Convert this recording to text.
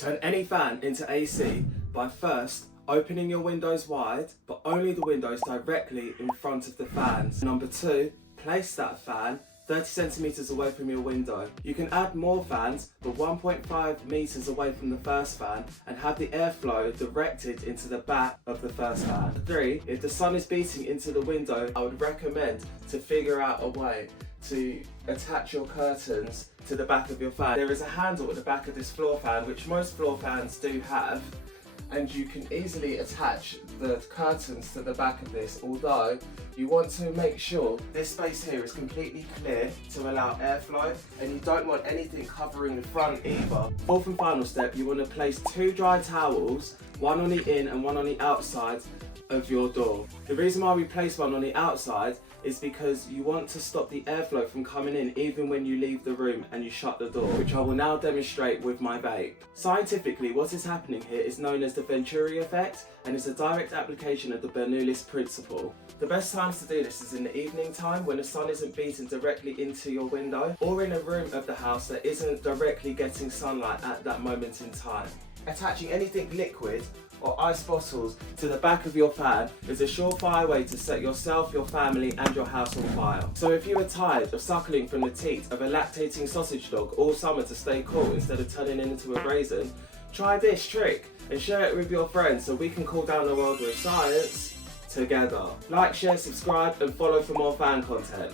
Turn any fan into AC by first opening your windows wide, but only the windows directly in front of the fans. Number 2, place that fan 30 centimeters away from your window. You can add more fans, but 1.5 meters away from the first fan, and have the airflow directed into the back of the first fan. 3, if the sun is beating into the window, I would recommend to figure out a way to attach your curtains to the back of your fan. There is a handle at the back of this floor fan, which most floor fans do have, and you can easily attach the curtains to the back of this, although you want to make sure this space here is completely clear to allow airflow, and you don't want anything covering the front either. Fourth and final step, you want to place 2 dry towels, one on the in and one on the outside of your door. The reason why we place one on the outside is because you want to stop the airflow from coming in even when you leave the room and you shut the door, which I will now demonstrate with my vape. Scientifically, what is happening here is known as the Venturi effect, and it's a direct application of the Bernoulli's principle. The best times to do this is in the evening time when the sun isn't beating directly into your window, or in a room of the house that isn't directly getting sunlight at that moment in time. Attaching anything liquid or ice bottles to the back of your fan is a surefire way to set yourself, your family and your house on fire. So if you are tired of suckling from the teat of a lactating sausage dog all summer to stay cool instead of turning into a raisin, try this trick and share it with your friends so we can cool down the world with science together. Like, share, subscribe and follow for more fan content.